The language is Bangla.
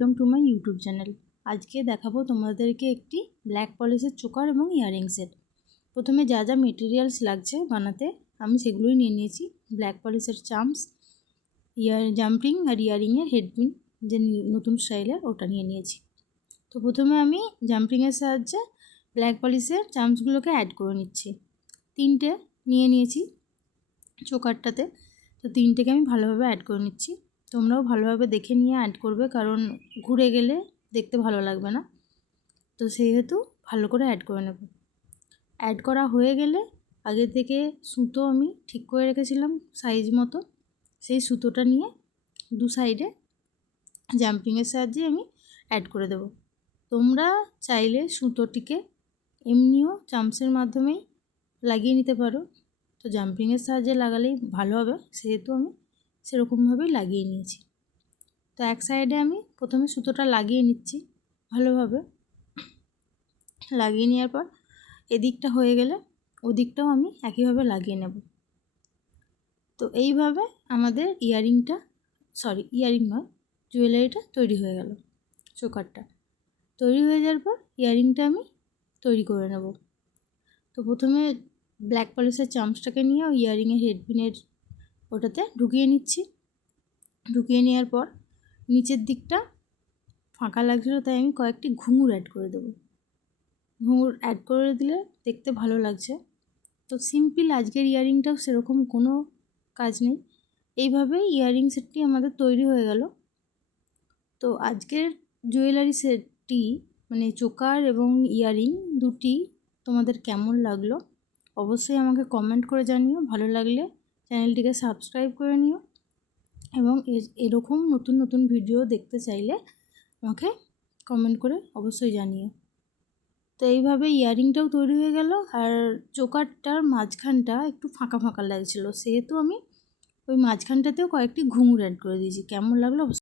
Welcome to my YouTube channel. আজকে দেখাবো তোমাদেরকে একটি ব্ল্যাক পলিশের চোকার এবং ইয়ারিং সেট। প্রথমে যা যা মেটেরিয়ালস লাগছে বানাতে আমি সেগুলোই নিয়ে নিয়েছি। ব্ল্যাক পলিশের চাম্পস, জাম্পিং আর ইয়ারিংয়ের হেডপিন, যে নতুন স্টাইলের, ওটা নিয়ে নিয়েছি। তো প্রথমে আমি জাম্পিংয়ের সাহায্যে ব্ল্যাক পলিশের চাম্পসগুলোকে অ্যাড করে নিচ্ছি। 3টে নিয়ে নিয়েছি চোকারটাতে, তো 3টেকে আমি ভালোভাবে অ্যাড করে নিচ্ছি। তোমরাও ভালোভাবে দেখে নিয়ে অ্যাড করবে, কারণ ঘুরে গেলে দেখতে ভালো লাগবে না, তো সেহেতু ভালো করে অ্যাড করে নেব। অ্যাড করা হয়ে গেলে আগে থেকে সুতো আমি ঠিক করে রেখেছিলাম সাইজ মতো, সেই সুতোটা নিয়ে দু সাইডে জাম্পিংয়ের সাহায্যে আমি অ্যাড করে দেব। তোমরা চাইলে সুতোটিকে এমনিও চাম্পসের মাধ্যমেই লাগিয়ে নিতে পারো, তো জাম্পিংয়ের সাহায্যে লাগালেই ভালো হবে, সেহেতু আমি সেরকমভাবেই লাগিয়ে নিয়েছি। তো এক সাইডে আমি প্রথমে সুতোটা লাগিয়ে নিচ্ছি ভালোভাবে। লাগিয়ে নেওয়ার পর এদিকটা হয়ে গেলে ওদিকটাও আমি একইভাবে লাগিয়ে নেব। তো এইভাবে আমাদের ইয়ারিং নয়, জুয়েলারিটা তৈরি হয়ে গেল। চোকারটা তৈরি হয়ে যাওয়ার পর ইয়ারিংটা আমি তৈরি করে নেব। তো প্রথমে ব্ল্যাক পলিশের চাম্পসটাকে নিয়ে ইয়ারিংয়ের হেডপিনের ওটাতে ঢুকিয়ে নিচ্ছি। ঢুকিয়ে নেওয়ার পর নিচের দিকটা ফাঁকা লাগছিলো, তাই আমি কয়েকটি ঘুঙুর অ্যাড করে দেবো। ঘুঙুর অ্যাড করে দিলে দেখতে ভালো লাগছে। তো সিম্পল আজকের ইয়ারিংটাও সেরকম কোনো কাজ নেই, এইভাবেই ইয়ারিং সেটটি আমাদের তৈরি হয়ে গেল। তো আজকের জুয়েলারি সেটটি মানে চোকার এবং ইয়ারিং দুটি তোমাদের কেমন লাগলো অবশ্যই আমাকে কমেন্ট করে জানিও। ভালো লাগলে চ্যানেলটিকে সাবস্ক্রাইব করে নিও, এবং এরকম নতুন নতুন ভিডিও দেখতে চাইলে আমাকে কমেন্ট করে অবশ্যই জানিও। তো এইভাবে ইয়ারিংটাও তৈরি হয়ে গেল, আর চোকারটার মাঝখানটা একটু ফাঁকা ফাঁকা লাগছিলো, সেহেতু আমি ওই মাঝখানটাতেও কয়েকটি ঘুঙুর অ্যাড করে দিয়েছি। কেমন লাগলো